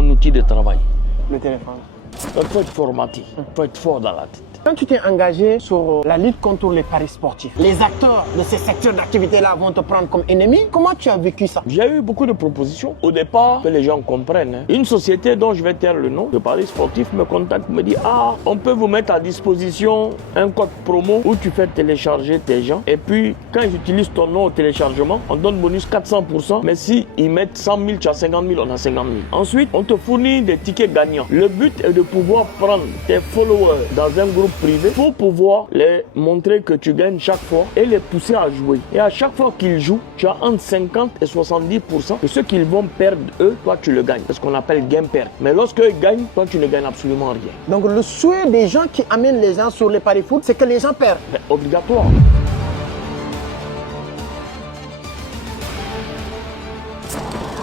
mon outil de travail. Le téléphone. Il faut être formaté, il faut être fort dans la tête. Quand tu t'es engagé sur la lutte contre les paris sportifs, les acteurs de ces secteurs d'activité-là vont te prendre comme ennemi. Comment tu as vécu ça? J'ai eu beaucoup de propositions. Au départ, que les gens comprennent. Une société dont je vais taire le nom, de paris sportifs, me contacte, me dit « Ah, on peut vous mettre à disposition un code promo où tu fais télécharger tes gens. Et puis, quand ils utilisent ton nom au téléchargement, on donne bonus 400%. Mais si ils mettent 100 000, tu as 50 000, on a 50 000. Ensuite, on te fournit des tickets gagnants. Le but est de pouvoir prendre tes followers dans un groupe privé pour pouvoir les montrer que tu gagnes chaque fois et les pousser à jouer. Et à chaque fois qu'ils jouent, tu as entre 50 et 70% de ce qu'ils vont perdre, eux, toi tu le gagnes. C'est ce qu'on appelle gain-perte. Mais lorsqu'ils gagnent, toi tu ne gagnes absolument rien. Donc le souhait des gens qui amènent les gens sur les paris foot, c'est que les gens perdent. C'est obligatoire.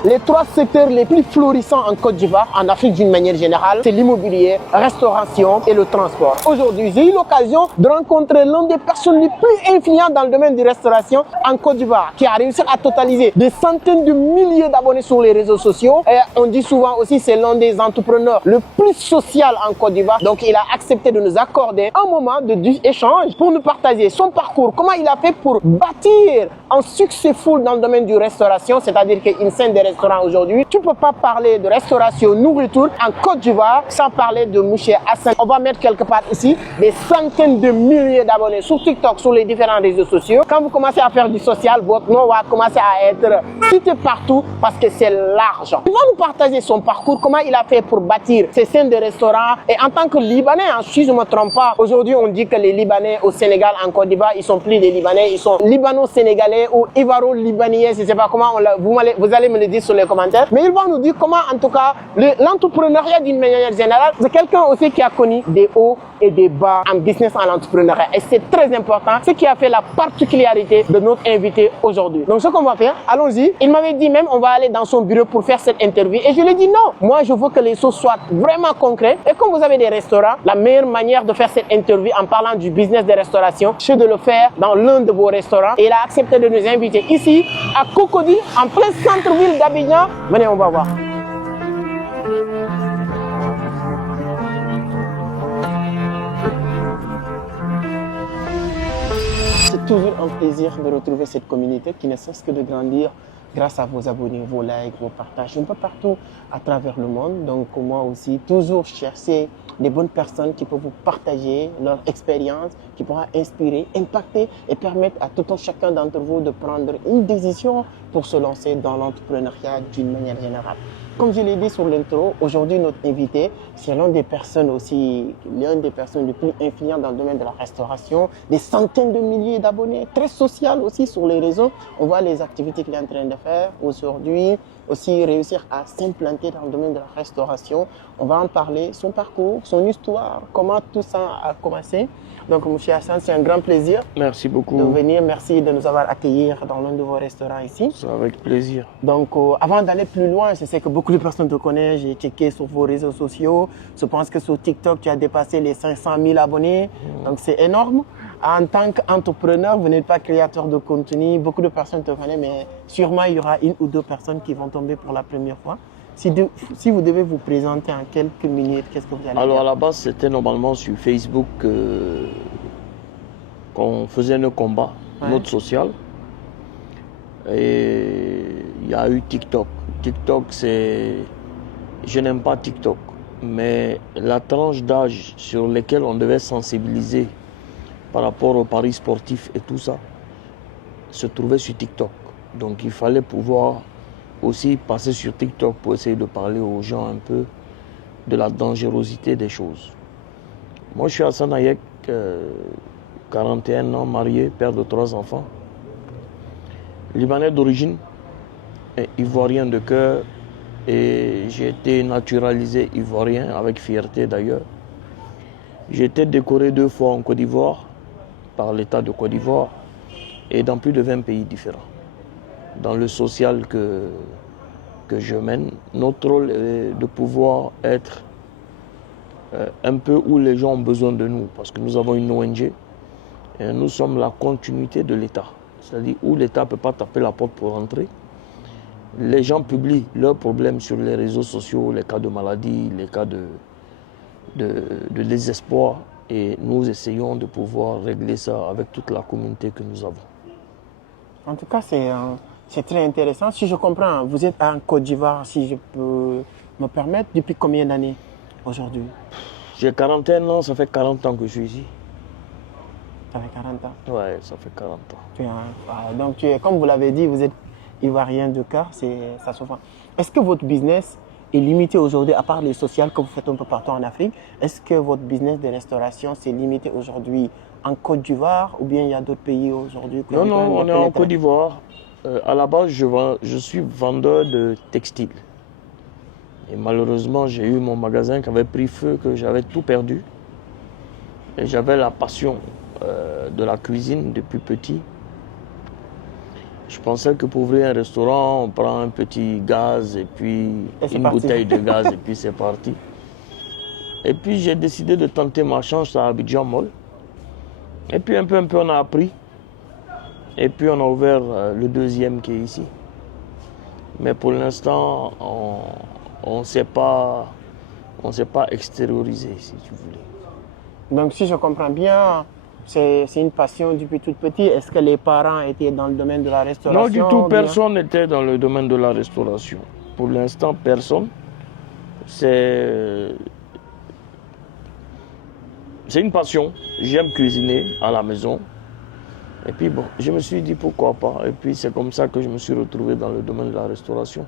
Les trois secteurs les plus florissants en Côte d'Ivoire, en Afrique d'une manière générale, c'est l'immobilier, la restauration et le transport. Aujourd'hui, j'ai eu l'occasion de rencontrer l'une des personnes les plus influentes dans le domaine de la restauration en Côte d'Ivoire, qui a réussi à totaliser des centaines de milliers d'abonnés sur les réseaux sociaux. Et on dit souvent aussi c'est l'un des entrepreneurs le plus social en Côte d'Ivoire. Donc il a accepté de nous accorder un moment d'échange pour nous partager son parcours, comment il a fait pour bâtir un succès fou dans le domaine de la restauration, c'est-à-dire qu'une scène de restaurant aujourd'hui, tu ne peux pas parler de restauration, nourriture en Côte d'Ivoire sans parler de Mouché Hassan. On va mettre quelque part ici des centaines de milliers d'abonnés sur TikTok, sur les différents réseaux sociaux. Quand vous commencez à faire du social, votre nom va commencer à être cité partout parce que c'est l'argent. Il va nous partager son parcours, comment il a fait pour bâtir ces scènes de restaurants. Et en tant que Libanais, si je ne me trompe pas, aujourd'hui on dit que les Libanais au Sénégal, en Côte d'Ivoire, ils sont plus des Libanais, ils sont Libano-Sénégalais ou Ivaro-Libanais, je ne sais pas comment vous allez me le dire sur les commentaires. Mais ils vont nous dire comment, en tout cas, l'entrepreneuriat d'une manière générale, c'est quelqu'un aussi qui a connu des hauts et des bas en business, en entrepreneuriat. Et c'est très important, ce qui a fait la particularité de notre invité aujourd'hui. Donc ce qu'on va faire, allons-y. Il m'avait dit même, on va aller dans son bureau pour faire cette interview. Et je lui ai dit non, moi je veux que les choses soient vraiment concrètes. Et comme vous avez des restaurants, la meilleure manière de faire cette interview en parlant du business de restauration, c'est de le faire dans l'un de vos restaurants. Et il a accepté de nous inviter ici, à Cocody, en plein centre-ville d'Abidjan. Venez, on va voir. C'est toujours un plaisir de retrouver cette communauté qui ne cesse que de grandir grâce à vos abonnés, vos likes, vos partages, un peu partout à travers le monde. Donc moi aussi, toujours chercher des bonnes personnes qui peuvent vous partager leur expérience, qui pourra inspirer, impacter et permettre à tout un chacun d'entre vous de prendre une décision pour se lancer dans l'entrepreneuriat d'une manière générale. Comme je l'ai dit sur l'intro, aujourd'hui notre invité, c'est l'une des personnes les plus influentes dans le domaine de la restauration, des centaines de milliers d'abonnés, très social aussi sur les réseaux. On voit les activités qu'il est en train de faire aujourd'hui, aussi réussir à s'implanter dans le domaine de la restauration. On va en parler, son parcours, son histoire, comment tout ça a commencé. Donc, M. Hassan, c'est un grand plaisir. Merci beaucoup de venir. Merci de nous avoir accueillis dans l'un de vos restaurants ici. C'est avec plaisir. Donc, avant d'aller plus loin, je sais que beaucoup de personnes te connaissent. J'ai checké sur vos réseaux sociaux. Je pense que sur TikTok, tu as dépassé les 500 000 abonnés. Donc, c'est énorme. En tant qu'entrepreneur, vous n'êtes pas créateur de contenu. Beaucoup de personnes te connaissent, mais sûrement, il y aura une ou deux personnes qui vont tomber pour la première fois. Si vous devez vous présenter en quelques minutes, qu'est-ce que vous allez dire? Alors à la base, c'était normalement sur Facebook qu'on faisait nos combats, notre social. Et il y a eu TikTok. TikTok, c'est... Je n'aime pas TikTok, mais la tranche d'âge sur laquelle on devait sensibiliser par rapport aux paris sportifs et tout ça, se trouvait sur TikTok. Donc il fallait pouvoir aussi passer sur TikTok pour essayer de parler aux gens un peu de la dangerosité des choses. Moi, je suis Hassan Hayek, 41 ans, marié, père de 3 enfants. Libanais d'origine, ivoirien de cœur, et j'ai été naturalisé ivoirien, avec fierté d'ailleurs. J'ai été décoré 2 fois en Côte d'Ivoire, par l'État de Côte d'Ivoire, et dans plus de 20 pays différents. Dans le social que je mène, notre rôle est de pouvoir être un peu où les gens ont besoin de nous, parce que nous avons une ONG et nous sommes la continuité de l'État, c'est-à-dire où l'État ne peut pas taper la porte pour entrer Les gens publient leurs problèmes sur les réseaux sociaux, les cas de maladie, les cas de désespoir. Et nous essayons de pouvoir régler ça avec toute la communauté que nous avons. En tout cas, c'est très intéressant. Si je comprends, vous êtes en Côte d'Ivoire, si je peux me permettre, depuis combien d'années aujourd'hui? J'ai 41 ans, ça fait 40 ans que je suis ici. Ça fait 40 ans. Ouais, ça fait 40 ans. Donc, comme vous l'avez dit, vous êtes ivoirien de cœur, ça se voit. Est-ce que votre business est limité aujourd'hui, à part le social que vous faites un peu partout en Afrique, est-ce que votre business de restauration s'est limité aujourd'hui en Côte d'Ivoire ou bien il y a d'autres pays aujourd'hui? Non, on est en Côte d'Ivoire. À la base, je suis vendeur de textiles. Et malheureusement, j'ai eu mon magasin qui avait pris feu, que j'avais tout perdu. Et j'avais la passion de la cuisine depuis petit. Je pensais que pour ouvrir un restaurant, on prend un petit gaz et puis une bouteille de gaz et puis c'est parti. Et puis j'ai décidé de tenter ma chance à Abidjan Mall. Et puis un peu on a appris. Et puis on a ouvert le deuxième qui est ici. Mais pour l'instant, on ne s'est pas extériorisé, si tu voulais. Donc si je comprends bien, c'est une passion depuis tout petit. Est-ce que les parents étaient dans le domaine de la restauration? Non, du tout, personne n'était dans le domaine de la restauration. Pour l'instant, personne. C'est une passion. J'aime cuisiner à la maison. Et puis bon, je me suis dit pourquoi pas. Et puis c'est comme ça que je me suis retrouvé dans le domaine de la restauration.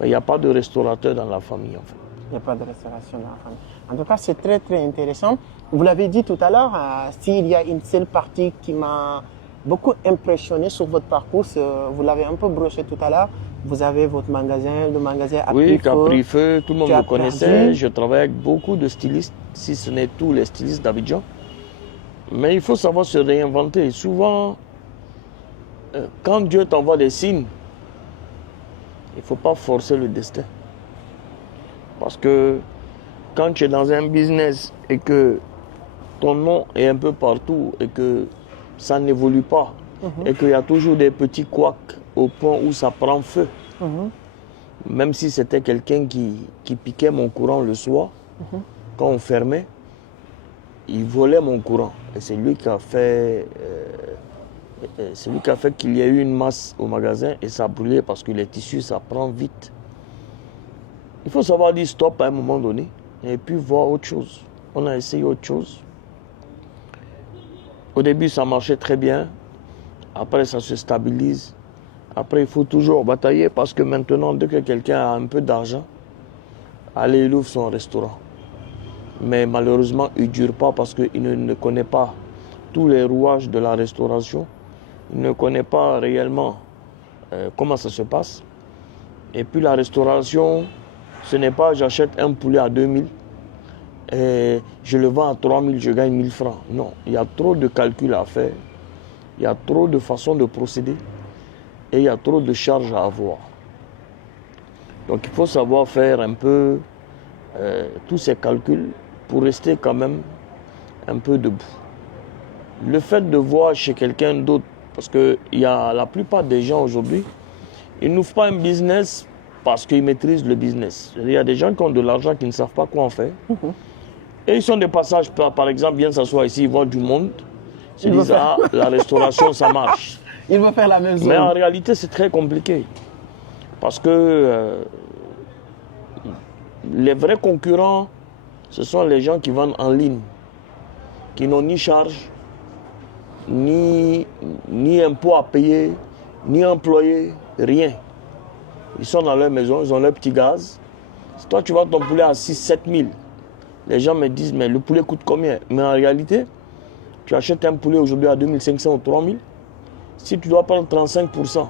Mais il n'y a pas de restaurateur dans la famille en fait. Il n'y a pas de restauration dans la famille. En tout cas, c'est très très intéressant. Vous l'avez dit tout à l'heure, s'il y a une seule partie qui m'a beaucoup impressionné sur votre parcours, vous l'avez un peu broché tout à l'heure, vous avez votre magasin, le magasin a pris feu. Oui, qui a pris feu, tout le monde me connaissait. Je travaille avec beaucoup de stylistes, si ce n'est tous les stylistes d'Abidjan. Mais il faut savoir se réinventer. Souvent, quand Dieu t'envoie des signes, il ne faut pas forcer le destin. Parce que quand tu es dans un business et que ton nom est un peu partout et que ça n'évolue pas, et qu'il y a toujours des petits couacs au point où ça prend feu, même si c'était quelqu'un qui piquait mon courant le soir, quand on fermait, il volait mon courant. Et c'est lui qui a fait qu'il y ait eu une masse au magasin et ça brûlait parce que les tissus, ça prend vite. Il faut savoir dire stop à un moment donné et puis voir autre chose. On a essayé autre chose. Au début, ça marchait très bien. Après, ça se stabilise. Après, il faut toujours batailler parce que maintenant, dès que quelqu'un a un peu d'argent, allez, il ouvre son restaurant. Mais malheureusement, il ne dure pas parce qu'il ne connaît pas tous les rouages de la restauration. Il ne connaît pas réellement comment ça se passe. Et puis la restauration, ce n'est pas j'achète un poulet à 2000 et je le vends à 3000, je gagne 1000 francs. Non, il y a trop de calculs à faire. Il y a trop de façons de procéder et il y a trop de charges à avoir. Donc il faut savoir faire un peu tous ces calculs pour rester quand même un peu debout. Le fait de voir chez quelqu'un d'autre, parce que la plupart des gens aujourd'hui, ils n'ouvrent pas un business parce qu'ils maîtrisent le business. Il y a des gens qui ont de l'argent qui ne savent pas quoi en faire. Et ils sont des passages, par exemple, viennent s'asseoir ici, ils voient du monde. Ils se disent, la restauration, ça marche. Ils vont faire la même chose. Mais en réalité, c'est très compliqué. Parce que les vrais concurrents, ce sont les gens qui vendent en ligne, qui n'ont ni charge, ni impôts à payer, ni employés, rien. Ils sont dans leur maison, ils ont leur petit gaz. Si toi, tu vends ton poulet à 6-7 000, les gens me disent, mais le poulet coûte combien? Mais en réalité, tu achètes un poulet aujourd'hui à 2500 ou 3000. Si tu dois prendre 35%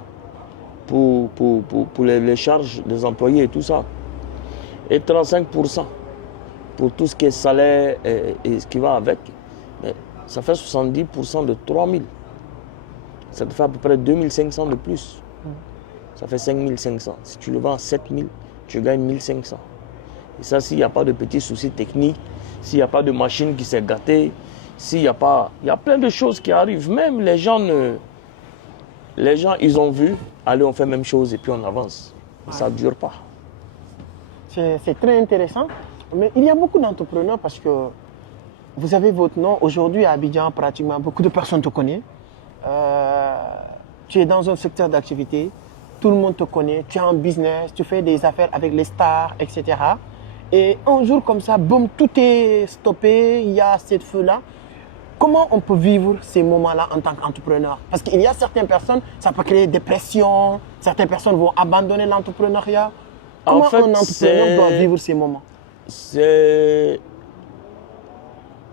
pour les charges des employés et tout ça, et 35% pour tout ce qui est salaire et ce qui va avec, mais ça fait 70% de 3000. Ça te fait à peu près 2500 de plus. Ça fait 5500. Si tu le vends à 7000, tu gagnes 1500. Et ça, s'il n'y a pas de petits soucis techniques, s'il n'y a pas de machine qui s'est gâtée, s'il n'y a pas... Il y a plein de choses qui arrivent. Même les gens les gens, ils ont vu, allez, on fait la même chose et puis on avance. Ça ne dure pas. C'est très intéressant. Mais il y a beaucoup d'entrepreneurs parce que vous avez votre nom. Aujourd'hui, à Abidjan, pratiquement, beaucoup de personnes te connaissent. Tu es dans un secteur d'activité. Tout le monde te connaît. Tu es en business. Tu fais des affaires avec les stars, etc. Et un jour comme ça, boum, tout est stoppé. Il y a cette feu-là. Comment on peut vivre ces moments-là en tant qu'entrepreneur? Parce qu'il y a certaines personnes, ça peut créer des pressions. Certaines personnes vont abandonner l'entrepreneuriat. Comment En fait, un entrepreneur doit vivre ces moments? C'est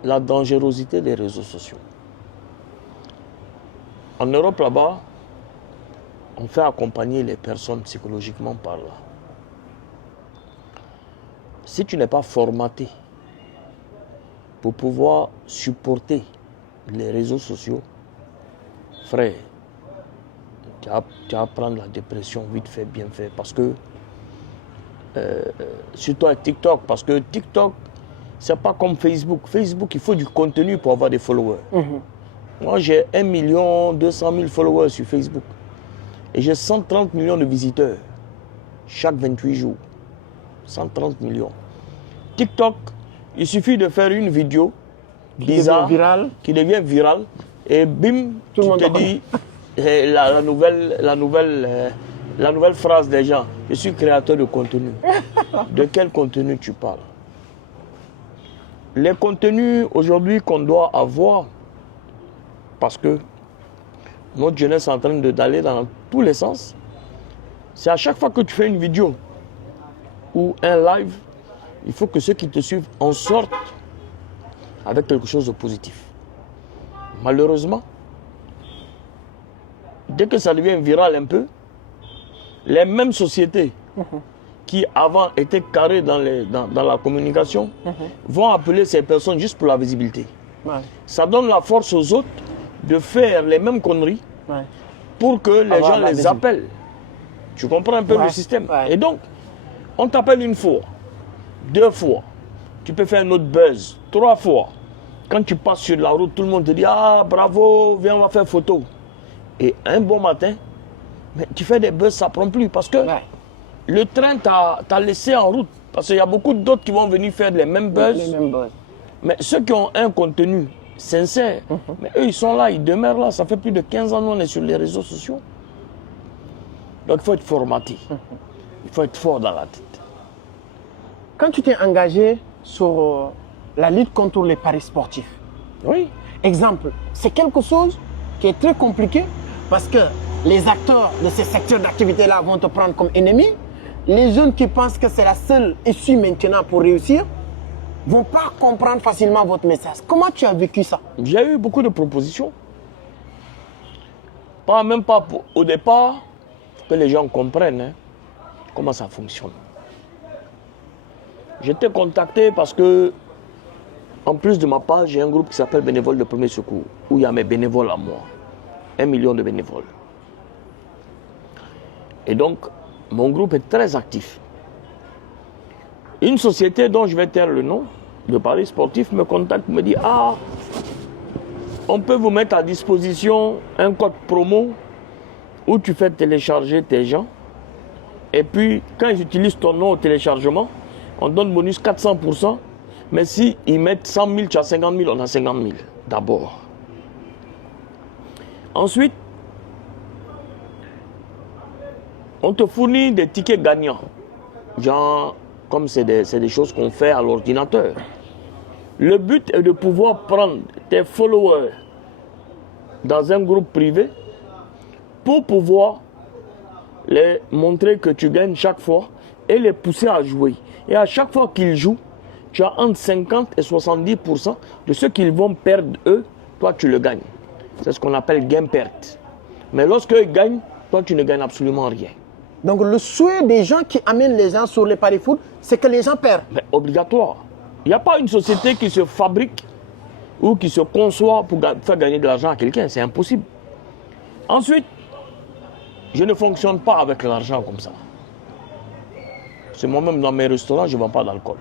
la dangerosité des réseaux sociaux. En Europe, là-bas, on fait accompagner les personnes psychologiquement par là. Si tu n'es pas formaté pour pouvoir supporter les réseaux sociaux, frère, tu vas prendre la dépression vite fait, bien fait. Parce que, surtout avec TikTok, parce que TikTok, c'est pas comme Facebook. Facebook, il faut du contenu pour avoir des followers. Moi, j'ai 1 200 000 followers sur Facebook. Et j'ai 130 millions de visiteurs chaque 28 jours. 130 millions. TikTok, il suffit de faire une vidéo bizarre qui devient virale et bim, tu te dis la nouvelle phrase des gens. Je suis créateur de contenu. De quel contenu tu parles? Les contenus aujourd'hui qu'on doit avoir, parce que notre jeunesse est en train d'aller dans tous les sens, c'est à chaque fois que tu fais une vidéo ou un live, il faut que ceux qui te suivent en sortent avec quelque chose de positif. Malheureusement, dès que ça devient viral un peu, les mêmes sociétés qui avant étaient carrées dans la communication vont appeler ces personnes juste pour la visibilité. Ça donne la force aux autres de faire les mêmes conneries pour que les gens les appellent. Tu comprends un peu le système? Et donc, on t'appelle une fois, 2 fois, tu peux faire un autre buzz, 3 fois. Quand tu passes sur la route, tout le monde te dit « Ah, bravo, viens, on va faire photo. » Et un bon matin, mais tu fais des buzz, ça ne prend plus parce que le train t'a laissé en route. Parce qu'il y a beaucoup d'autres qui vont venir faire les mêmes buzz. Mais ceux qui ont un contenu sincère, mais eux, ils sont là, ils demeurent là. Ça fait plus de 15 ans qu'on est sur les réseaux sociaux. Donc, il faut être formaté. Il faut être fort dans la tête. Quand tu t'es engagé sur la lutte contre les paris sportifs, exemple, c'est quelque chose qui est très compliqué parce que les acteurs de ces secteurs d'activité-là vont te prendre comme ennemi. Les jeunes qui pensent que c'est la seule issue maintenant pour réussir ne vont pas comprendre facilement votre message. Comment tu as vécu ça? J'ai eu beaucoup de propositions. Même pas au départ, que les gens comprennent comment ça fonctionne. J'étais contacté parce que, en plus de ma page, j'ai un groupe qui s'appelle Bénévoles de Premier Secours, où il y a mes bénévoles à moi. 1 million de bénévoles. Et donc, mon groupe est très actif. Une société dont je vais taire le nom, de paris sportifs, me contacte, me dit « Ah, on peut vous mettre à disposition un code promo où tu fais télécharger tes gens. Et puis, quand ils utilisent ton nom au téléchargement, on donne bonus 400%. Mais si ils mettent 100 000, tu as 50 000, on a 50 000 d'abord. Ensuite, on te fournit des tickets gagnants. Genre, comme c'est des choses qu'on fait à l'ordinateur. Le but est de pouvoir prendre tes followers dans un groupe privé pour pouvoir les montrer que tu gagnes chaque fois et les pousser à jouer. Et à chaque fois qu'ils jouent, tu as entre 50 et 70% de ce qu'ils vont perdre eux, toi tu le gagnes. C'est ce qu'on appelle gain-perte. Mais lorsqu'ils gagnent, toi tu ne gagnes absolument rien. Donc le souhait des gens qui amènent les gens sur les paris foot, c'est que les gens perdent. Mais obligatoire. Il n'y a pas une société qui se fabrique ou qui se conçoit pour faire gagner de l'argent à quelqu'un. C'est impossible. Ensuite, je ne fonctionne pas avec l'argent comme ça. C'est moi-même dans mes restaurants, je ne vends pas d'alcool.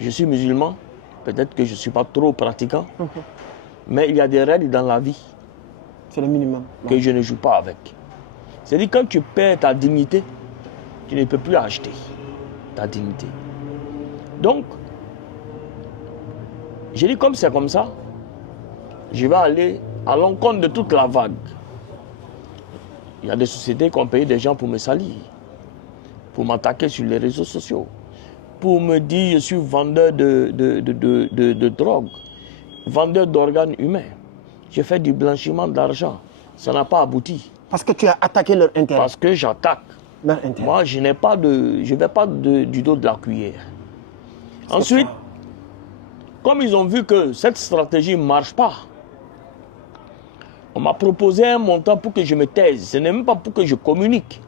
Je suis musulman, peut-être que je ne suis pas trop pratiquant, mais il y a des règles dans la vie. C'est le minimum. que je ne joue pas avec. C'est-à-dire quand tu perds ta dignité, tu ne peux plus acheter ta dignité. Donc, j'ai dit comme c'est comme ça, je vais aller à l'encontre de toute la vague. Il y a des sociétés qui ont payé des gens pour me salir, pour m'attaquer sur les réseaux sociaux, pour me dire je suis vendeur de drogue, vendeur d'organes humains. J'ai fait du blanchiment d'argent. Ça n'a pas abouti. Parce que tu as attaqué leur intérêt. Parce que j'attaque. Leur intérêt. Moi, je ne vais pas du dos de la cuillère. Ensuite, comme ils ont vu que cette stratégie ne marche pas, on m'a proposé un montant pour que je me taise. Ce n'est même pas pour que je communique.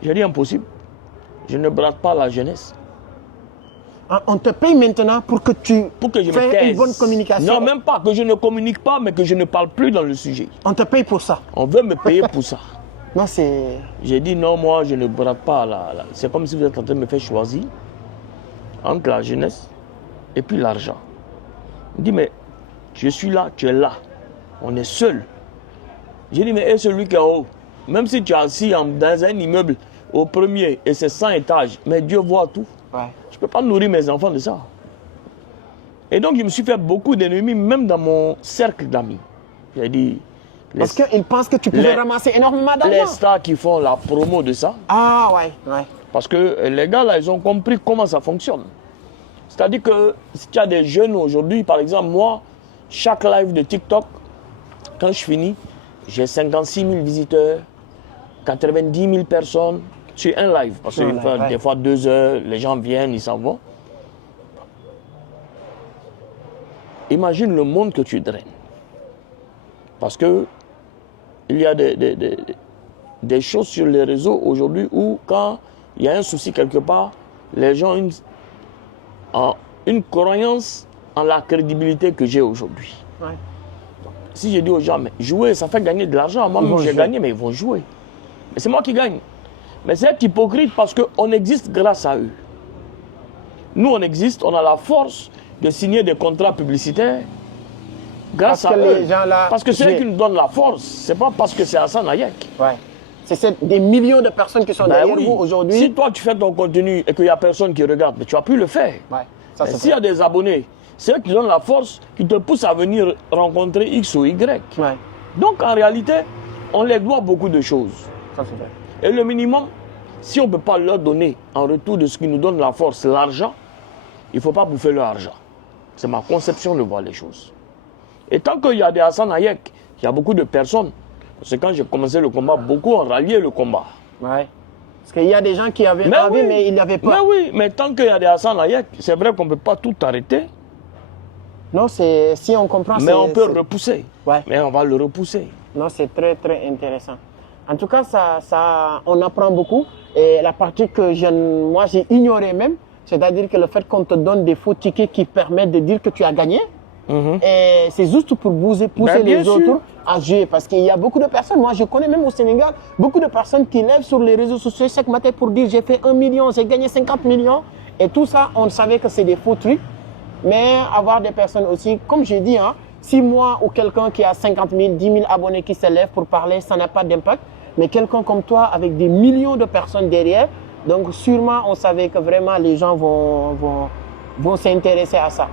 J'ai dit impossible. Je ne brade pas la jeunesse. On te paye maintenant pour que tu je fasses me taise. une bonne communication. Non, même pas que je ne communique pas, mais que je ne parle plus dans le sujet. On te paye pour ça. On veut me payer pour ça. Non, c'est... J'ai dit non, moi je ne brade pas C'est comme si vous êtes en train de me faire choisir entre la jeunesse et puis l'argent. Il dit mais je suis là, tu es là. On est seul. J'ai dit mais est celui qui est en haut, même si tu es assis dans un immeuble au premier et c'est 100 étages, mais Dieu voit tout. Ouais. Je ne peux pas nourrir mes enfants de ça. Et donc je me suis fait beaucoup d'ennemis, même dans mon cercle d'amis. J'ai dit... Parce qu'ils pensent que tu pouvais ramasser énormément d'argent. Les stars qui font la promo de ça. Ah ouais, ouais. Parce que les gars là, ils ont compris comment ça fonctionne. C'est-à-dire que si tu as des jeunes aujourd'hui, par exemple moi, chaque live de TikTok, quand je finis, j'ai 56 000 visiteurs, 90 000 personnes sur un live. Parce que des fois 2 heures, les gens viennent, ils s'en vont. Imagine le monde que tu draines. Parce que il y a des choses sur les réseaux aujourd'hui où quand il y a un souci quelque part, les gens ont une croyance en la crédibilité que j'ai aujourd'hui. Ouais. Si je dis aux gens, mais jouer, ça fait gagner de l'argent. Moi-même, j'ai gagné, mais ils vont jouer. Mais c'est moi qui gagne. Mais c'est hypocrite parce qu'on existe grâce à eux. Nous, on existe, on a la force de signer des contrats publicitaires grâce à eux. Parce que c'est eux qui nous donnent la force. C'est pas parce que c'est Hassan Hayek. Ouais. C'est des millions de personnes qui sont derrière vous aujourd'hui. Si toi, tu fais ton contenu et qu'il n'y a personne qui regarde, mais tu as pu le faire. Ouais. S'il y a des abonnés, c'est eux qui donnent la force, qui te poussent à venir rencontrer X ou Y. Ouais. Donc, en réalité, on les doit beaucoup de choses. Ça, c'est vrai. Et le minimum, si on ne peut pas leur donner, en retour de ce qui nous donne la force, l'argent, il ne faut pas bouffer leur argent. C'est ma conception de voir les choses. Et tant qu'il y a des Hassan Hayek, il y a beaucoup de personnes. Parce que quand j'ai commencé le combat, beaucoup ont rallié le combat. Ouais. Parce qu'il y a des gens qui avaient envie, mais ils n'avaient pas. Mais oui, mais tant qu'il y a des Hassan Hayek, c'est vrai qu'on ne peut pas tout arrêter. Non, si on comprend... Mais on peut repousser. Ouais. Mais on va le repousser. Non, c'est très, très intéressant. En tout cas, on apprend beaucoup. Et la partie que moi, j'ai ignorée même, c'est-à-dire que le fait qu'on te donne des faux tickets qui permettent de dire que tu as gagné, et c'est juste pour pousser les autres à jouer. Parce qu'il y a beaucoup de personnes, moi je connais même au Sénégal, beaucoup de personnes qui lèvent sur les réseaux sociaux chaque matin pour dire j'ai fait 1 million, j'ai gagné 50 millions. Et tout ça, on savait que c'est des faux trucs. Mais avoir des personnes aussi, comme j'ai dit, si moi ou quelqu'un qui a 50 000, 10 000 abonnés qui se lèvent pour parler, ça n'a pas d'impact. Mais quelqu'un comme toi, avec des millions de personnes derrière, donc sûrement on savait que vraiment les gens vont s'intéresser à ça.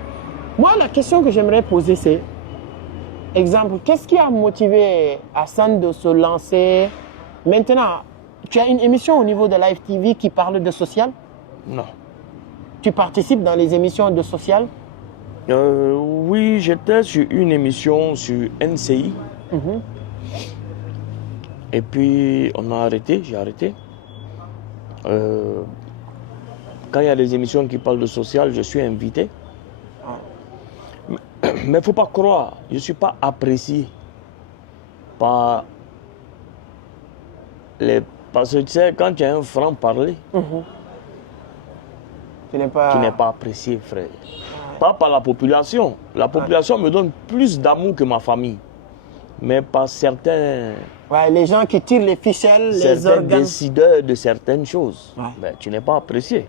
Moi, la question que j'aimerais poser, c'est, exemple, qu'est-ce qui a motivé Hassan de se lancer? Maintenant, tu as une émission au niveau de Live TV qui parle de social? Non. Tu participes dans les émissions de social? Oui, j'étais sur une émission sur NCI. Et puis, on a arrêté, j'ai arrêté. Quand il y a des émissions qui parlent de social, je suis invité. Mais il ne faut pas croire, je ne suis pas apprécié par les... Parce que tu sais, quand tu as un franc-parler, tu n'es pas apprécié, frère. Pas par la population. La population me donne plus d'amour que ma famille. Mais par certains... Ouais, les gens qui tirent les ficelles, les organes. Décideurs de certaines choses. Ouais. Ben, tu n'es pas apprécié.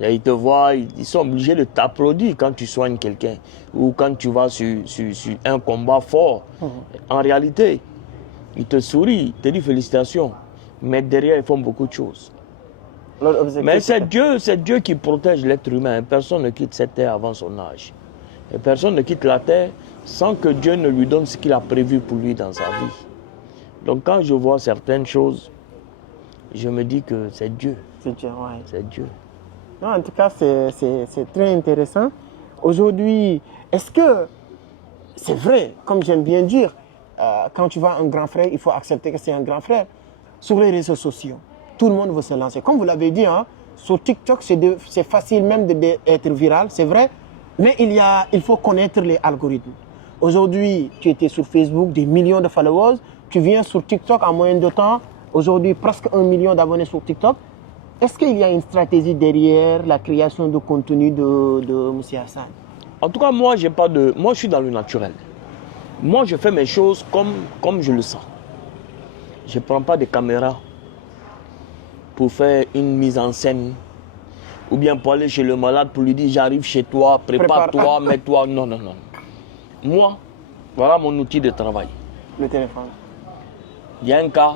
Et ils te voient, ils sont obligés de t'applaudir quand tu soignes quelqu'un ou quand tu vas sur un combat fort. En réalité, ils te sourient, ils te disent félicitations. Mais derrière, ils font beaucoup de choses. Mais c'est Dieu qui protège l'être humain. Personne ne quitte cette terre avant son âge. Et personne ne quitte la terre sans que Dieu ne lui donne ce qu'il a prévu pour lui dans sa vie. Donc quand je vois certaines choses, je me dis que c'est Dieu. C'est Dieu, ouais. C'est Dieu. Non, en tout cas, c'est très intéressant. Aujourd'hui, est-ce que c'est vrai, comme j'aime bien dire, quand tu vois un grand frère, il faut accepter que c'est un grand frère. Sur les réseaux sociaux, tout le monde veut se lancer. Comme vous l'avez dit, hein, sur TikTok, c'est facile même d'être viral, c'est vrai. Mais il faut connaître les algorithmes. Aujourd'hui, tu étais sur Facebook, des millions de followers. Tu viens sur TikTok en moyen de temps. Aujourd'hui, presque 1 million d'abonnés sur TikTok. Est-ce qu'il y a une stratégie derrière la création de contenu de M. Hassan? En tout cas, moi, je suis dans le naturel. Moi, je fais mes choses comme je le sens. Je ne prends pas de caméra pour faire une mise en scène ou bien pour aller chez le malade pour lui dire j'arrive chez toi, prépare-toi, mets-toi. Non, non, non. Moi, voilà mon outil de travail. Le téléphone. Il y a un cas,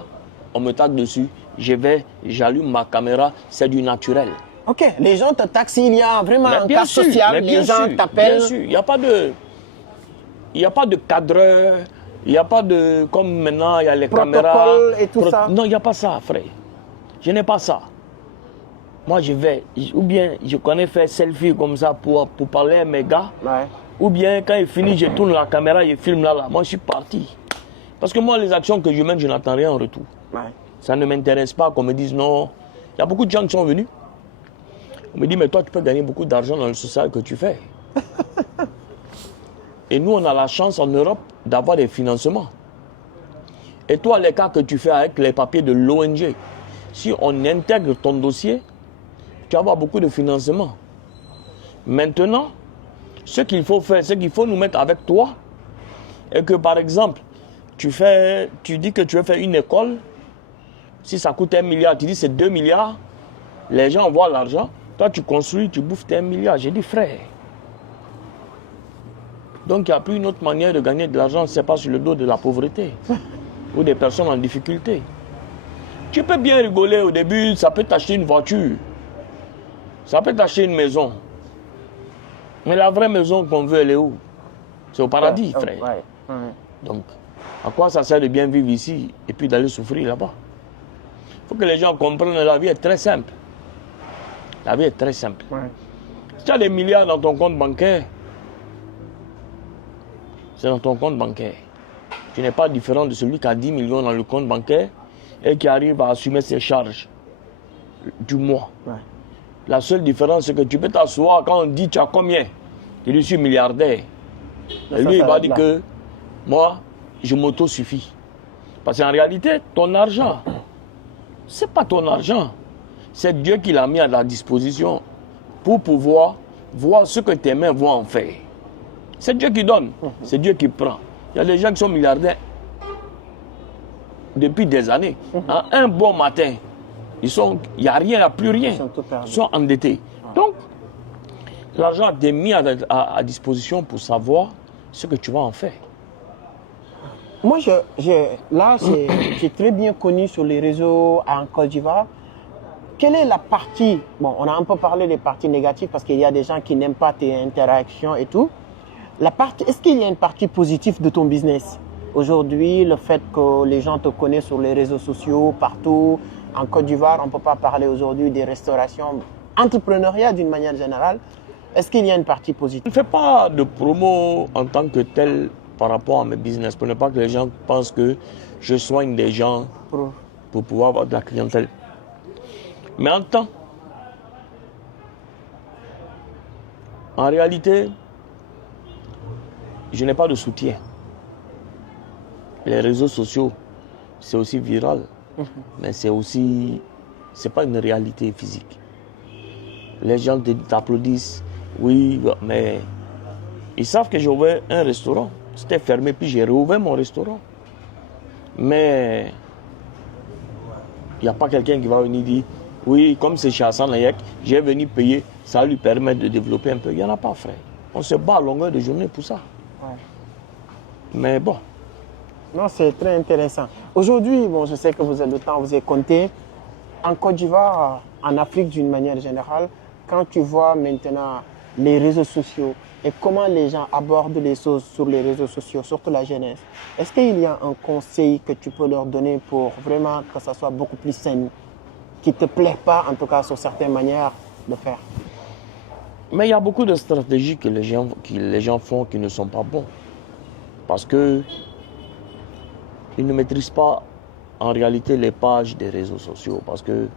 on me tape dessus, j'allume ma caméra, c'est du naturel. Ok, les gens te taxent, il y a vraiment un cas social, les gens t'appellent. Bien sûr, il n'y a pas de cadreur, il n'y a pas de, comme maintenant il y a les caméras. Et tout ça. Non, il n'y a pas ça, frère. Je n'ai pas ça. Moi, ou bien je connais faire selfie comme ça pour parler à mes gars. Ouais. Ou bien quand il finit, je tourne la caméra, je filme là. Moi, je suis parti. Parce que moi, les actions que je mène, je n'attends rien en retour. Ouais. Ça ne m'intéresse pas qu'on me dise non. Il y a beaucoup de gens qui sont venus. On me dit, mais toi, tu peux gagner beaucoup d'argent dans le social que tu fais. Et nous, on a la chance en Europe d'avoir des financements. Et toi, les cas que tu fais avec les papiers de l'ONG, si on intègre ton dossier, tu vas avoir beaucoup de financements. Maintenant, ce qu'il faut faire, c'est qu'il faut nous mettre avec toi et que, par exemple, tu dis que tu veux faire une école, si ça coûte 1 milliard, tu dis c'est 2 milliards, les gens voient l'argent, toi tu construis, tu bouffes tes 1 milliard. J'ai dit frère. Donc il n'y a plus une autre manière de gagner de l'argent, ce n'est pas sur le dos de la pauvreté ou des personnes en difficulté. Tu peux bien rigoler au début, ça peut t'acheter une voiture, ça peut t'acheter une maison. Mais la vraie maison qu'on veut, elle est où? C'est au paradis, frère. Ouais. Donc, à quoi ça sert de bien vivre ici et puis d'aller souffrir là-bas? Il faut que les gens comprennent que la vie est très simple. La vie est très simple. Ouais. Si tu as des milliards dans ton compte bancaire, c'est dans ton compte bancaire. Tu n'es pas différent de celui qui a 10 millions dans le compte bancaire et qui arrive à assumer ses charges du mois. Ouais. La seule différence, c'est que tu peux t'asseoir quand on dit tu as combien? Tu dis je suis milliardaire. Et lui, il va dire que moi, je m'auto-suffis. Parce qu'en réalité, ton argent, ce n'est pas ton argent. C'est Dieu qui l'a mis à ta disposition pour pouvoir voir ce que tes mains vont en faire. C'est Dieu qui donne, c'est Dieu qui prend. Il y a des gens qui sont milliardaires depuis des années. Un bon matin, il n'y a rien, il n'y a plus rien. Ils sont endettés. Donc, l'argent est mis à disposition pour savoir ce que tu vas en faire. Moi, j'ai très bien connu sur les réseaux en Côte d'Ivoire. Quelle est la partie, bon, on a un peu parlé des parties négatives parce qu'il y a des gens qui n'aiment pas tes interactions et tout. Est-ce qu'il y a une partie positive de ton business? Aujourd'hui, le fait que les gens te connaissent sur les réseaux sociaux, partout, en Côte d'Ivoire, on ne peut pas parler aujourd'hui des restaurations, entrepreneuriat d'une manière générale. Est-ce qu'il y a une partie positive? Je ne fais pas de promo en tant que tel par rapport à mes business, pour ne pas que les gens pensent que je soigne des gens pour pouvoir avoir de la clientèle. Mais en réalité, je n'ai pas de soutien. Les réseaux sociaux, c'est aussi viral, mais c'est pas une réalité physique. Les gens t'applaudissent, oui, mais ils savent que j'ai ouvert un restaurant. C'était fermé, puis j'ai réouvert mon restaurant. Mais il n'y a pas quelqu'un qui va venir dire Oui, comme c'est chez Hassan Hayek, j'ai venu payer, ça lui permet de développer un peu. Il n'y en a pas, frère. On se bat à longueur de journée pour ça. Ouais. Mais bon. Non, c'est très intéressant. Aujourd'hui, bon, je sais que le temps vous est compté. En Côte d'Ivoire, en Afrique d'une manière générale, quand tu vois maintenant les réseaux sociaux et comment les gens abordent les choses sur les réseaux sociaux, surtout la jeunesse, est-ce qu'il y a un conseil que tu peux leur donner pour vraiment que ça soit beaucoup plus sain, qui ne te plaît pas en tout cas sur certaines manières de faire? Mais il y a beaucoup de stratégies que les gens font qui ne sont pas bons. Parce que ils ne maîtrisent pas en réalité les pages des réseaux sociaux. Parce que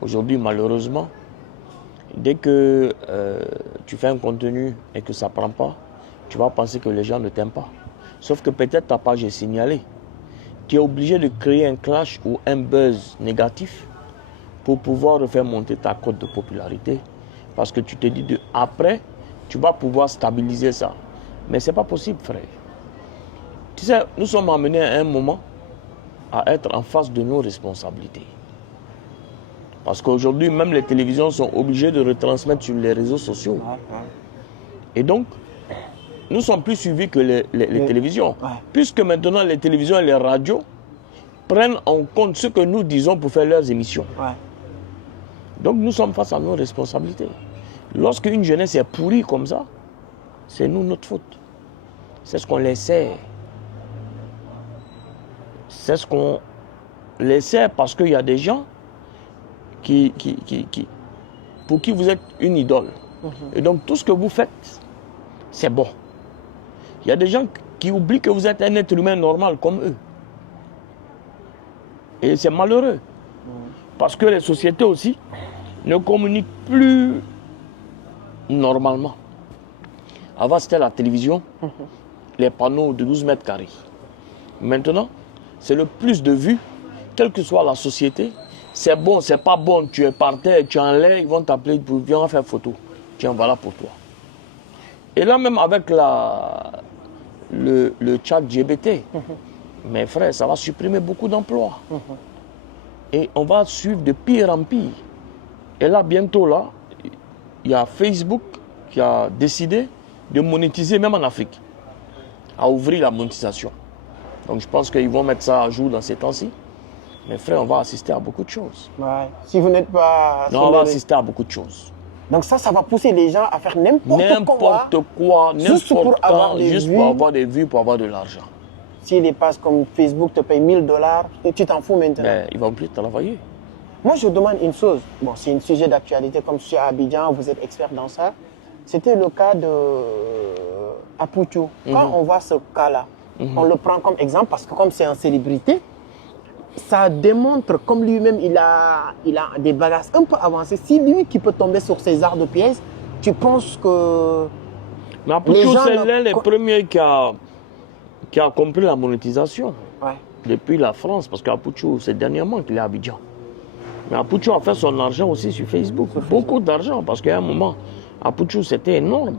aujourd'hui, malheureusement, dès que tu fais un contenu et que ça ne prend pas, tu vas penser que les gens ne t'aiment pas. Sauf que peut-être ta page est signalée. Tu es obligé de créer un clash ou un buzz négatif pour pouvoir refaire monter ta cote de popularité. Parce que tu te dis, après, tu vas pouvoir stabiliser ça. Mais ce n'est pas possible, frère. Tu sais, nous sommes amenés à un moment à être en face de nos responsabilités. Parce qu'aujourd'hui, même les télévisions sont obligées de retransmettre sur les réseaux sociaux. Et donc, nous sommes plus suivis que les télévisions. Puisque maintenant, les télévisions et les radios prennent en compte ce que nous disons pour faire leurs émissions. Donc, nous sommes face à nos responsabilités. Lorsqu'une jeunesse est pourrie comme ça, c'est nous notre faute. C'est ce qu'on laissait. C'est ce qu'on laissait parce qu'il y a des gens pour qui vous êtes une idole. Et donc, tout ce que vous faites, c'est bon. Il y a des gens qui oublient que vous êtes un être humain normal comme eux. Et c'est malheureux. Parce que les sociétés aussi ne communiquent plus normalement. Avant, c'était la télévision, les panneaux de 12 mètres carrés. Maintenant, c'est le plus de vues, quelle que soit la société. C'est bon, c'est pas bon, tu es par terre, tu es en l'air, ils vont t'appeler pour venir faire photo. Tiens, voilà pour toi. Et là, même avec le chat GBT, mes frères, ça va supprimer beaucoup d'emplois. Et on va suivre de pire en pire. Et là, bientôt, là, il y a Facebook qui a décidé de monétiser, même en Afrique, à ouvrir la monétisation. Donc je pense qu'ils vont mettre ça à jour dans ces temps-ci. Mes frères, on va assister à beaucoup de choses. Ouais. Si vous n'êtes pas... Non, on va assister à beaucoup de choses. Donc ça va pousser les gens à faire n'importe quoi, juste pour avoir des vues, pour avoir de l'argent. Si les pages comme Facebook te payent $1000, tu t'en fous maintenant. Ben, ils vont plus travailler. Moi, je demande une chose. Bon, c'est un sujet d'actualité, comme je suis à Abidjan, vous êtes expert dans ça. C'était le cas de Apouchou. Quand on voit ce cas-là, on le prend comme exemple parce que comme c'est en célébrité, ça démontre comme lui-même, il a des bagages un peu avancés. Si lui qui peut tomber sur ces arts de pièces, tu penses que... Mais Apouchou, c'est l'un des premiers qui a compris la monétisation. Depuis la France, parce qu'Apouchou, c'est dernièrement qu'il est à Abidjan. Mais Apouchou a fait son argent aussi sur Facebook. Beaucoup d'argent, parce qu'à un moment, Apouchou, c'était énorme.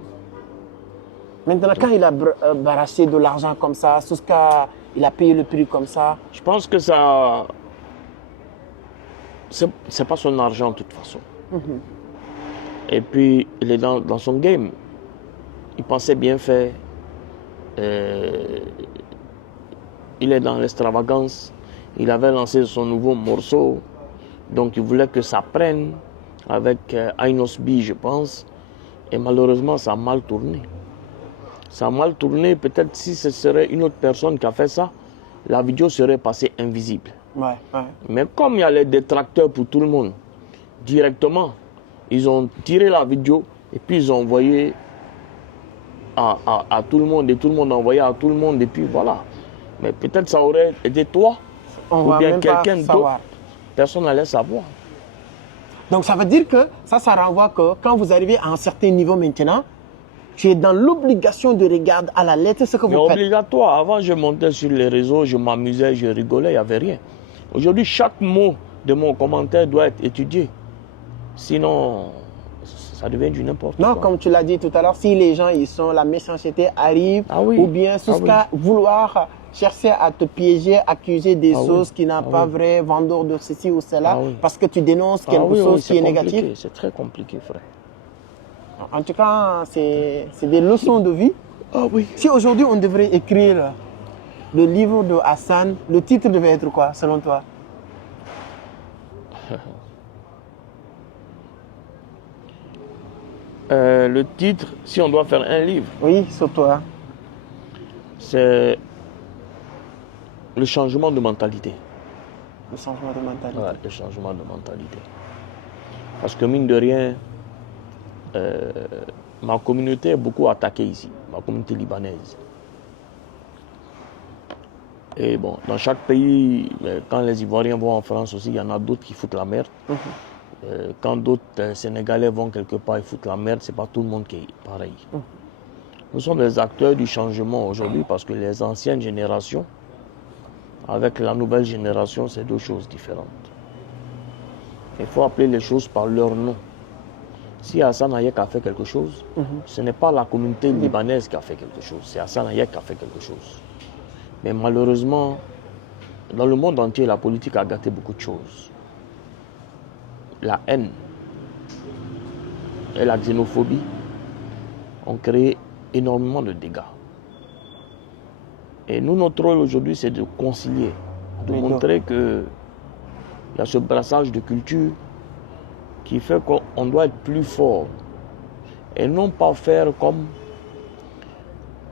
Maintenant, quand il a barassé de l'argent comme ça, Souska, il a payé le prix comme ça. Je pense que ça... C'est pas son argent, de toute façon. Et puis, il est dans son game. Il pensait bien faire. Il est dans l'extravagance. Il avait lancé son nouveau morceau. Donc, il voulait que ça prenne avec Ainos B, je pense. Et malheureusement, ça a mal tourné. Ça a mal tourné. Peut-être si ce serait une autre personne qui a fait ça, la vidéo serait passée invisible. Mais comme il y a les détracteurs pour tout le monde, directement, ils ont tiré la vidéo et puis ils ont envoyé à tout le monde. Et tout le monde a envoyé à tout le monde. Et puis voilà. Mais peut-être ça aurait été toi ou bien quelqu'un d'autre. Personne n'allait savoir. Donc ça veut dire que ça renvoie que quand vous arrivez à un certain niveau maintenant, tu es dans l'obligation de regarder à la lettre ce que vous faites. Mais obligatoire. Avant, je montais sur les réseaux, je m'amusais, je rigolais, il n'y avait rien. Aujourd'hui, chaque mot de mon commentaire doit être étudié. Sinon, ça devient du n'importe quoi. Non, comme tu l'as dit tout à l'heure, si les gens, la méchanceté arrive, ou bien jusqu'à vouloir chercher à te piéger, accuser des Ah oui. choses qui n'ont pas Oui. vrai, vendeur de ceci ou cela, Ah oui. parce que tu dénonces quelque oui, chose oui, qui est compliqué, négatif. c'est très compliqué, frère. En tout cas, c'est des leçons de vie. Ah oui. Si aujourd'hui on devrait écrire le livre de Hassan, le titre devait être quoi, selon toi? Le titre, si on doit faire un livre, Oui, sur toi. c'est le changement de mentalité. Le changement de mentalité. Ouais, le changement de mentalité. Parce que mine de rien, ma communauté est beaucoup attaquée ici, ma communauté libanaise. Et bon, dans chaque pays, quand les Ivoiriens vont en France aussi, il y en a d'autres qui foutent la merde. Quand d'autres Sénégalais vont quelque part, ils foutent la merde, c'est pas tout le monde qui est pareil. Nous sommes des acteurs du changement aujourd'hui parce que les anciennes générations, avec la nouvelle génération, c'est deux choses différentes. Il faut appeler les choses par leur nom. Si Hassan Hayek a fait quelque chose, ce n'est pas la communauté libanaise qui a fait quelque chose, c'est Hassan Hayek qui a fait quelque chose. Mais malheureusement, dans le monde entier, la politique a gâté beaucoup de choses. La haine et la xénophobie ont créé énormément de dégâts. Et nous, notre rôle aujourd'hui, c'est de concilier, de montrer qu'il y a ce brassage de culture qui fait qu'on doit être plus fort et non pas faire comme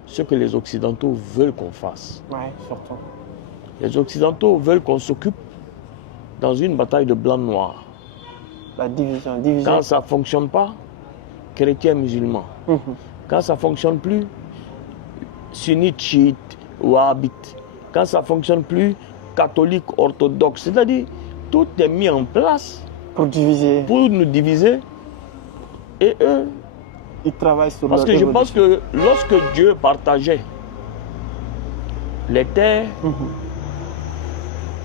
ce que les Occidentaux veulent qu'on fasse. Oui, surtout. Les Occidentaux veulent qu'on s'occupe dans une bataille de blanc-noir. La division. Quand ça ne fonctionne pas, chrétien-musulman. Quand ça ne fonctionne plus, sunnite, chiite, wahhabite. Quand ça ne fonctionne plus, catholique, orthodoxe. C'est-à-dire, tout est mis en place Pour diviser. pour nous diviser. Et eux, Ils travaillent sur parce leur que je pense évolution. que lorsque Dieu partageait les terres,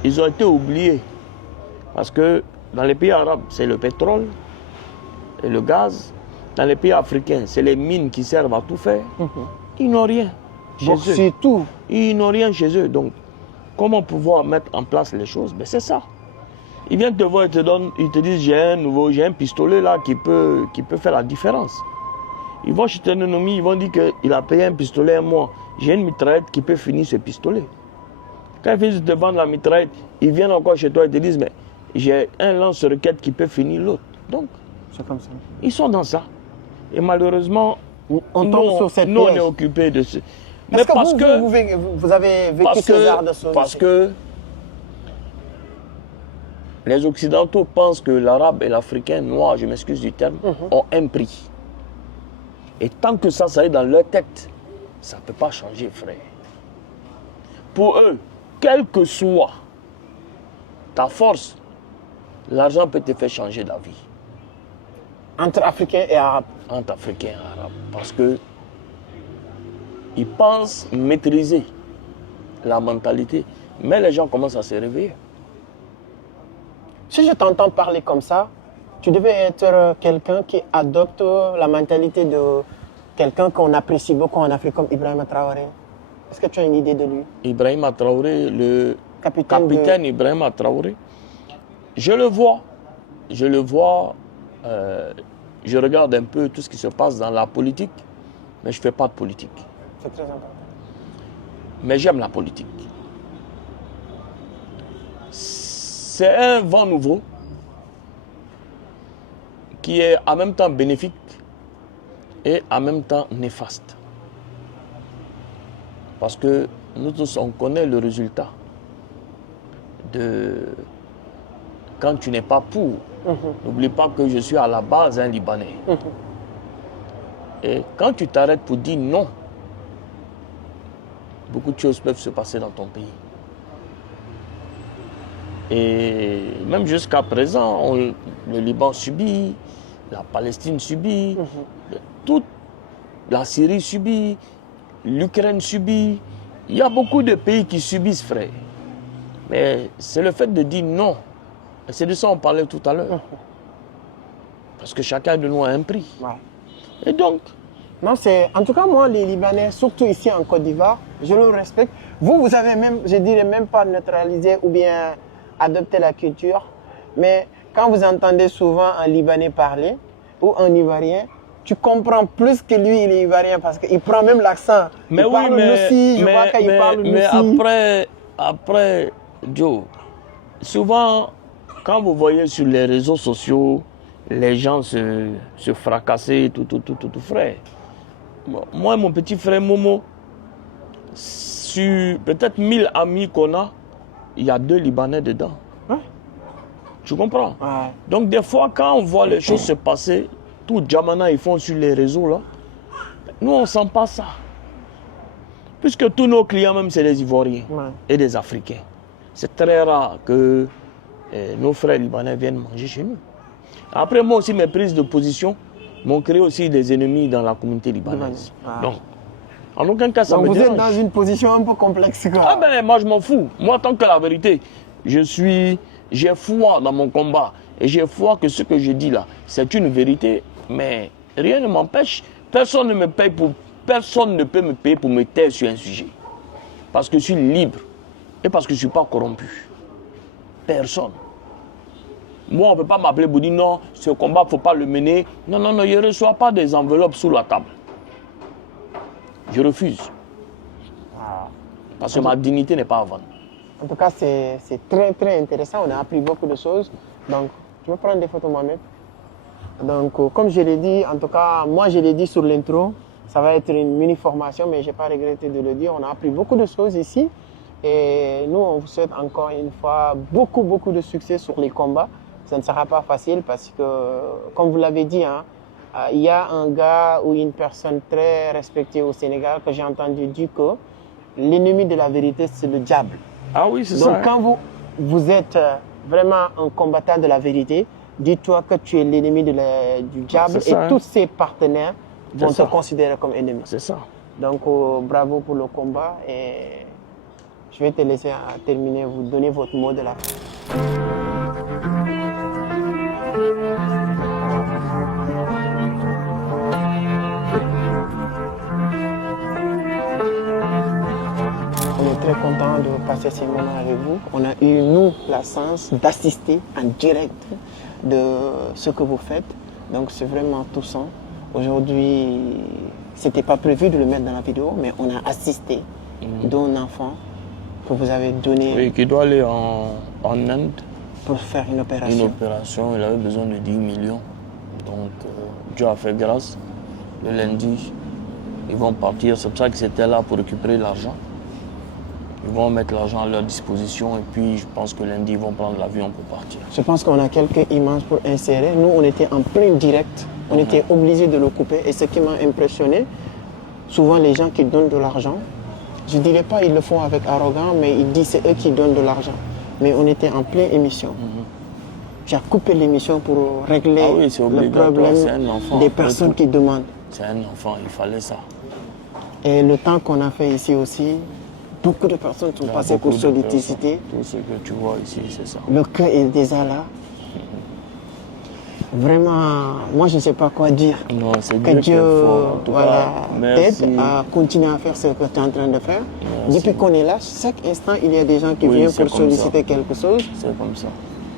ils ont été oubliés. Parce que dans les pays arabes, c'est le pétrole et le gaz. Dans les pays africains, c'est les mines qui servent à tout faire. Ils n'ont rien chez Donc eux. c'est tout. Ils n'ont rien chez eux. Donc, comment pouvoir mettre en place les choses? Ben, c'est ça. Ils viennent te voir et ils te disent j'ai un pistolet là qui peut faire la différence. Ils vont chez ton ennemi, ils vont dire qu'il a payé un pistolet un mois. J'ai une mitraillette qui peut finir ce pistolet. Quand ils finissent de te vendre la mitraillette, ils viennent encore chez toi et te disent mais j'ai un lance-roquette qui peut finir l'autre. Donc, C'est comme ça. ils sont dans ça. Et malheureusement, On tombe sur cette nous on piège. est occupés de ce. Mais Est-ce que parce vous avez vécu ce genre de choses? parce que les Occidentaux pensent que l'arabe et l'africain noir, je m'excuse du terme, ont un prix. Et tant que ça est dans leur tête, ça ne peut pas changer, frère. Pour eux, quelle que soit ta force, l'argent peut te faire changer la vie. Entre Africains et Arabes. Entre Africains et Arabes. Parce que ils pensent maîtriser la mentalité, mais les gens commencent à se réveiller. Si je t'entends parler comme ça, tu devais être quelqu'un qui adopte la mentalité de quelqu'un qu'on apprécie beaucoup en Afrique comme Ibrahima Traoré. Est-ce que tu as une idée de lui? Ibrahima Traoré, le Capitaine Ibrahima Traoré, je le vois, je regarde un peu tout ce qui se passe dans la politique, mais je ne fais pas de politique. C'est très important. Mais j'aime la politique. C'est un vent nouveau qui est en même temps bénéfique et en même temps néfaste. Parce que nous tous, on connaît le résultat de quand tu n'es pas pour. N'oublie pas que je suis à la base un Libanais. Et quand tu t'arrêtes pour dire non, beaucoup de choses peuvent se passer dans ton pays. Et même jusqu'à présent, le Liban subit, la Palestine subit, toute la Syrie subit, l'Ukraine subit. Il y a beaucoup de pays qui subissent, frère. Mais c'est le fait de dire non. Et c'est de ça qu'on parlait tout à l'heure. Parce que chacun de nous a un prix. Ouais. Et donc, Non, c'est en tout cas moi les Libanais, surtout ici en Côte d'Ivoire, je le respecte. Vous avez même, je dirais même pas neutralisé ou bien adopté la culture, mais quand vous entendez souvent un Libanais parler ou un Ivoirien, tu comprends plus que lui il est Ivoirien parce qu'il prend même l'accent. Mais il oui, parle aussi, je vois quand il parle mais aussi. après, Joe, souvent, quand vous voyez sur les réseaux sociaux, les gens se fracasser, tout, frère. Moi, mon petit frère Momo, sur peut-être 1000 amis qu'on a, il y a 2 Libanais dedans. Ouais. Tu comprends? Ouais. Donc, des fois, quand on voit les choses se passer, tout Djamana, ils font sur les réseaux, là, nous, on ne sent pas ça. Puisque tous nos clients, même, c'est des Ivoiriens et des Africains. C'est très rare que nos frères libanais viennent manger chez nous. Après, moi aussi, mes prises de position m'ont créé aussi des ennemis dans la communauté libanaise. Donc, en aucun cas, ça me dérange. Vous êtes dans une position un peu complexe, quoi. Ah ben, moi, je m'en fous. Moi, tant que la vérité, j'ai foi dans mon combat. Et j'ai foi que ce que je dis là, c'est une vérité. Mais rien ne m'empêche. Personne ne peut me payer pour me taire sur un sujet. Parce que je suis libre. Et parce que je ne suis pas corrompu. Personne. Moi, on ne peut pas m'appeler pour dire non, ce combat, il ne faut pas le mener. Non, je ne reçois pas des enveloppes sous la table. Je refuse. Parce que ma dignité n'est pas à vendre. En tout cas, c'est très, très intéressant. On a appris beaucoup de choses. Donc, tu veux prendre des photos, Mohamed? Donc, comme je l'ai dit, en tout cas, moi, je l'ai dit sur l'intro, ça va être une mini-formation, mais je n'ai pas regretté de le dire. On a appris beaucoup de choses ici. Et nous, on vous souhaite encore une fois beaucoup de succès sur les combats. Ça ne sera pas facile parce que, comme vous l'avez dit, hein, il y a un gars ou une personne très respectée au Sénégal que j'ai entendu dire que l'ennemi de la vérité, c'est le diable. Ah oui, c'est ça. Donc, quand vous êtes vraiment un combattant de la vérité, dis-toi que tu es l'ennemi du diable et tous ses partenaires vont te considérer comme ennemi. C'est ça. Donc, bravo pour le combat et je vais te laisser terminer, vous donner votre mot de la fin. On est très content de passer ces moments avec vous. On a eu, nous, la chance d'assister en direct de ce que vous faites. Donc, c'est vraiment touchant. Aujourd'hui, c'était pas prévu de le mettre dans la vidéo, mais on a assisté d'un enfant que vous avez donné. Oui, qui doit aller en Inde. Pour faire une opération. Une opération, il avait besoin de 10 millions. Donc, Dieu a fait grâce. Le lundi, ils vont partir. C'est pour ça qu'ils étaient là pour récupérer l'argent. Ils vont mettre l'argent à leur disposition et puis je pense que lundi, ils vont prendre l'avion pour partir. Je pense qu'on a quelques images pour insérer. Nous, on était en plein direct. On était obligés de le couper. Et ce qui m'a impressionné, souvent les gens qui donnent de l'argent, je ne dirais pas ils le font avec arrogance, mais ils disent c'est eux qui donnent de l'argent. Mais on était en pleine émission. J'ai coupé l'émission pour régler le problème des personnes qui demandent. C'est un enfant, il fallait ça. Et le temps qu'on a fait ici aussi, beaucoup de personnes sont passées pour solliciter. Tout ce que tu vois ici, c'est ça. Le cœur est déjà là. Vraiment, moi je ne sais pas quoi dire. Non, c'est que Dieu t'aide à continuer à faire ce que tu es en train de faire. Depuis qu'on est là, chaque instant, il y a des gens qui viennent pour solliciter quelque chose. C'est comme ça.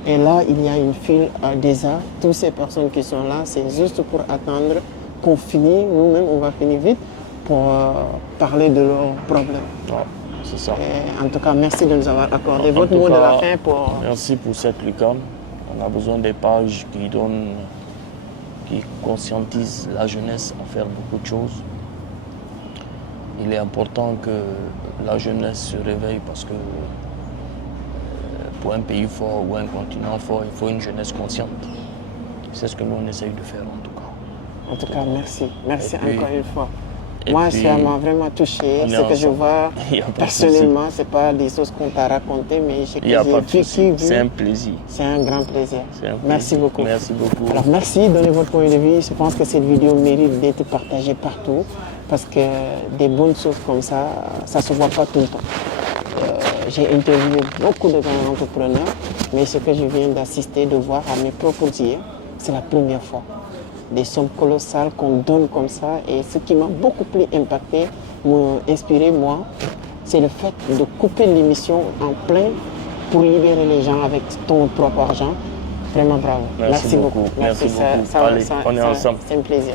Et là, il y a une file déjà. Toutes ces personnes qui sont là, c'est juste pour attendre qu'on finisse. Nous-mêmes, on va finir vite pour parler de leurs problèmes. C'est ça. Et en tout cas, merci de nous avoir accordé votre mot de la fin pour... Merci pour cette lucam. On a besoin des pages qui conscientisent la jeunesse à faire beaucoup de choses. Il est important que la jeunesse se réveille parce que pour un pays fort ou un continent fort, il faut une jeunesse consciente. C'est ce que nous on essaye de faire en tout cas. En tout cas, merci. Merci encore une fois. Moi, ça m'a vraiment touché. Ce que je vois personnellement, ce n'est pas des choses qu'on t'a racontées, mais ce que j'ai vécu. C'est un plaisir. C'est un grand plaisir. Merci beaucoup. Merci beaucoup. Alors, merci, donnez votre point de vue. Je pense que cette vidéo mérite d'être partagée partout parce que des bonnes choses comme ça, ça ne se voit pas tout le temps. J'ai interviewé beaucoup de grands entrepreneurs, mais ce que je viens d'assister, de voir à mes propres yeux, c'est la première fois. des sommes colossales qu'on donne comme ça. Et ce qui m'a beaucoup plus impacté, m'a inspiré moi, c'est le fait de couper l'émission en plein pour libérer les gens avec ton propre argent. Vraiment bravo. Merci beaucoup. Merci beaucoup. Ça, Allez, on est ensemble. C'est un plaisir.